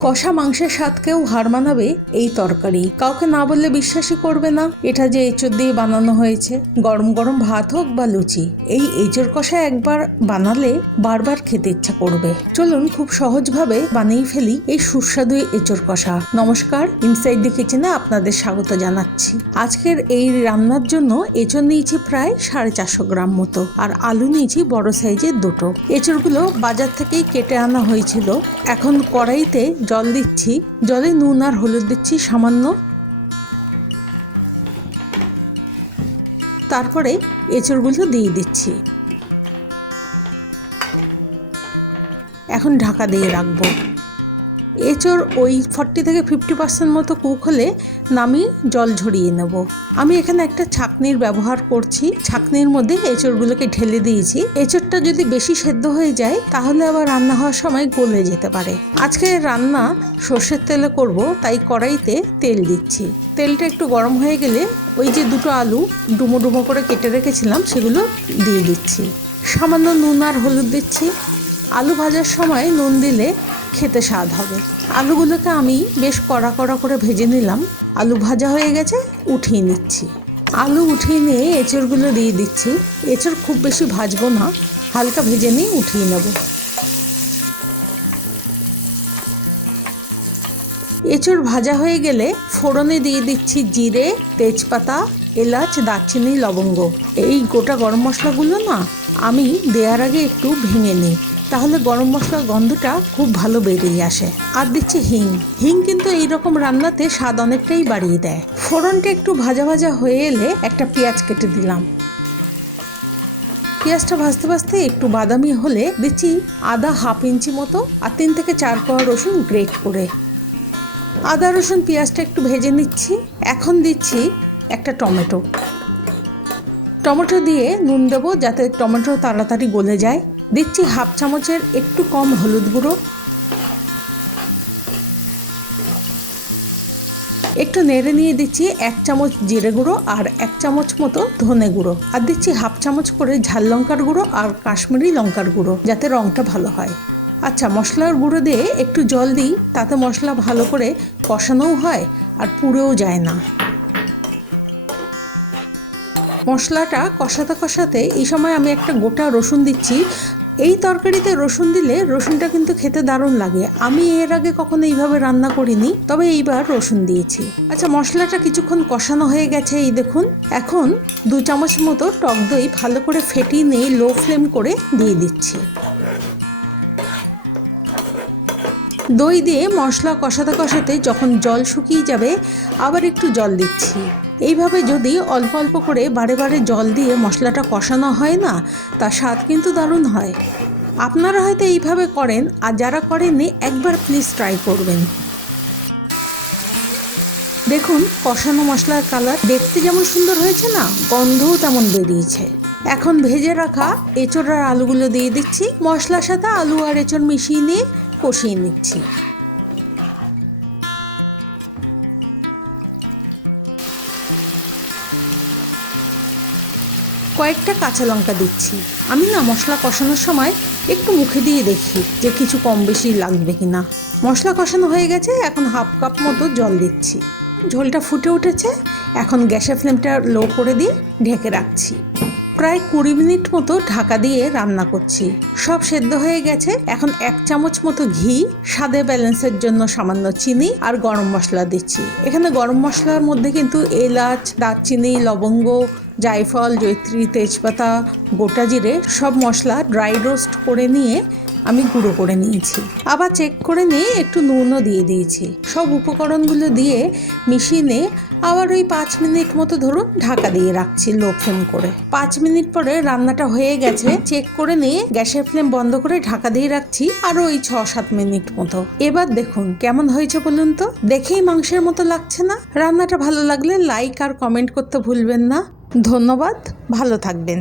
কষা মাংসের স্বাদকেও হার মানাবে এই তরকারি। কাউকে না বললে বিশ্বাসই করবে না এটা যে এঁচোড় দিয়ে বানানো হয়েছে। গরম গরম ভাত হোক বা লুচি, এই এঁচোড় কষা একবার বানালে বারবার খেতে ইচ্ছা করবে। চলুন খুব সহজভাবে বানিয়ে ফেলি এই সুস্বাদু এঁচোড় কষা। নমস্কার, ইনসাইড দি কিচেনে আপনাদের স্বাগত জানাচ্ছি। আজকের এই রান্নার জন্য এঁচোড় নিয়েছি প্রায় 450 গ্রাম মতো, আর আলু নিয়েছি বড় সাইজের দুটো। এঁচোড়গুলো বাজার থেকেই কেটে আনা হয়েছিল। এখন কড়াইতে জল দিচ্ছি, জলে নুন আর হলুদ দিচ্ছি সামান্য, তারপরে এঁচোড়গুলো দিয়ে দিচ্ছি। এখন ঢাকা দিয়ে রাখবো। এঁচোড় ওই 40 থেকে 50% মতো কুক হলে নামিয়ে জল ঝরিয়ে নেব। আমি এখানে একটা ছাঁকনির ব্যবহার করছি। ছাঁকনির মধ্যে এঁচোড়গুলোকে ঢেলে দিয়েছি। এঁচোড়টা যদি বেশি সেদ্ধ হয়ে যায় তাহলে আবার রান্না হওয়ার সময় গলে যেতে পারে। আজকে রান্না সর্ষের তেলে করব, তাই কড়াইতে তেল দিচ্ছি। তেলটা একটু গরম হয়ে গেলে ওই যে দুটো আলু ডুমো ডুমো করে কেটে রেখেছিলাম সেগুলো দিয়ে দিচ্ছি। সামান্য নুন আর হলুদ দিচ্ছি। আলু ভাজার সময় নুন দিলে খেতে স্বাদ হবে। আলুগুলোকে আমি বেশ কড়া কড়া করে ভেজে নিলাম। আলু ভাজা হয়ে গেছে, উঠিয়ে নিচ্ছি। আলু উঠিয়ে নিয়ে এঁচোড়গুলো দিয়ে দিচ্ছি। এঁচোড় খুব বেশি ভাজবো না, হালকা ভেজে নিয়ে উঠিয়ে নেব। এঁচোড় ভাজা হয়ে গেলে ফোড়নে দিয়ে দিচ্ছি জিরে, তেজপাতা, এলাচ, দারচিনি, লবঙ্গ। এই গোটা গরম মশলাগুলো না আমি দেওয়ার আগে একটু ভেঙে নিই, তাহলে গরম মশলার গন্ধটা খুব ভালো বেরিয়ে আসে। আর দিচ্ছি হিং। হিং কিন্তু এইরকম রান্নাতে স্বাদ অনেকটাই বাড়িয়ে দেয়। ফোড়নটা একটু ভাজা ভাজা হয়ে এলে একটা পেঁয়াজ কেটে দিলাম। পেঁয়াজটা ভাজতে ভাজতে একটু বাদামি হলে দিচ্ছি আদা 1/2 ইঞ্চি মতো, আর 3 থেকে 4 কোয়া রসুন গ্রেট করে। আদা রসুন পেঁয়াজটা একটু ভেজে নিচ্ছি। এখন দিচ্ছি একটা টমেটো। টমেটো দিয়ে নুন দেবো যাতে টমেটো তাড়াতাড়ি গলে যায়। দিচ্ছি 1/2 চামচের একটু কম হলুদ গুঁড়ো। একটু নেড়ে নিয়ে দিচ্ছি 1 চামচ জিরে গুঁড়ো আর 1 চামচ মতো ধনে গুঁড়ো, আর দিচ্ছি 1/2 চামচ করে ঝাল লঙ্কার গুঁড়ো আর কাশ্মীরি লঙ্কার গুঁড়ো, যাতে রঙটা ভালো হয়। আচ্ছা, মশলার গুঁড়ো দিয়ে একটু জল দিই, তাতে মশলা ভালো করে কষানোও হয় আর পুড়েও যায় না। মশলাটা কষাতে কষাতে এই সময় আমি একটা গোটা রসুন দিচ্ছি। এই তরকারিতে রসুন দিলে রসুনটা কিন্তু খেতে দারুণ লাগে। আমি এর আগে কখনো এইভাবে রান্না করিনি, তবে এইবার রসুন দিয়েছি। আচ্ছা, মশলাটা কিছুক্ষণ কষানো হয়ে গেছে, এই দেখুন। এখন 2 চামচ মতো টক দই ভালো করে ফেটিয়ে নিয়ে লো ফ্লেম করে দিয়ে দিচ্ছি। দই দিয়ে মশলা কষাতে কষাতে যখন জল শুকিয়ে যাবে আবার একটু জল দিচ্ছি। এইভাবে যদি অল্প অল্প করে বারে বারে জল দিয়ে মশলাটা কষানো হয় না, তার স্বাদ কিন্তু দারুণ হয়। আপনারা হয়তো এইভাবে করেন, আর যারা করেননি একবার প্লিজ ট্রাই করবেন। দেখুন কষানো মশলার কালার দেখতে যেমন সুন্দর হয়েছে না, গন্ধও তেমন বেরিয়েছে। এখন ভেজে রাখা এঁচোড় আর আলুগুলো দিয়ে দিচ্ছি। মশলার সাথে আলু আর এঁচোড় মিশিয়ে নিয়ে কষিয়ে নিচ্ছি। কয়েকটা কাঁচা লঙ্কা দিচ্ছি। আমি না মশলা কষানোর সময় একটু মুখে দিয়ে দেখি যে কিছু কম বেশি লাগবে কিনা। মশলা কষানো হয়ে গেছে, এখন 1/2 কাপ মতো জল দিচ্ছি। ঝোলটা ফুটে উঠেছে, এখন গ্যাসের ফ্লেমটা লো করে দিয়ে ঢেকে রাখছি। প্রায় 20 মিনিট মতো ঢাকা দিয়ে রান্না করছি। সব সেদ্ধ হয়ে গেছে। এখন 1 চামচ মতো ঘি, স্বাদে ব্যালেন্সের জন্য সামান্য চিনি আর গরম মশলা দিচ্ছি। এখানে গরম মশলার মধ্যে কিন্তু এলাচ, দারচিনি, লবঙ্গ, জায়ফল, জয়িত্রী, তেজপাতা, গোটা জিরে সব মশলা ড্রাই রোস্ট করে নিয়ে আমি গুঁড়ো করে নিয়েছি। আবার চেক করে নিয়ে একটু নুনও দিয়ে দিয়েছি। সব উপকরণগুলো দিয়ে মিশিয়ে নিয়ে আবার ওই 5 মিনিট মতো ধরুন ঢাকা দিয়ে রাখছি লো ফ্লেম করে। 5 মিনিট পরে রান্নাটা হয়ে গেছে, চেক করে নিয়ে গ্যাসের ফ্লেম বন্ধ করে ঢাকা দিয়ে রাখছি আরও ওই 6-7 মিনিট মতো। এবার দেখুন কেমন হয়েছে বলুন তো। দেখেই মাংসের মতো লাগছে না? রান্নাটা ভালো লাগলে লাইক আর কমেন্ট করতে ভুলবেন না। ধন্যবাদ, ভালো থাকবেন।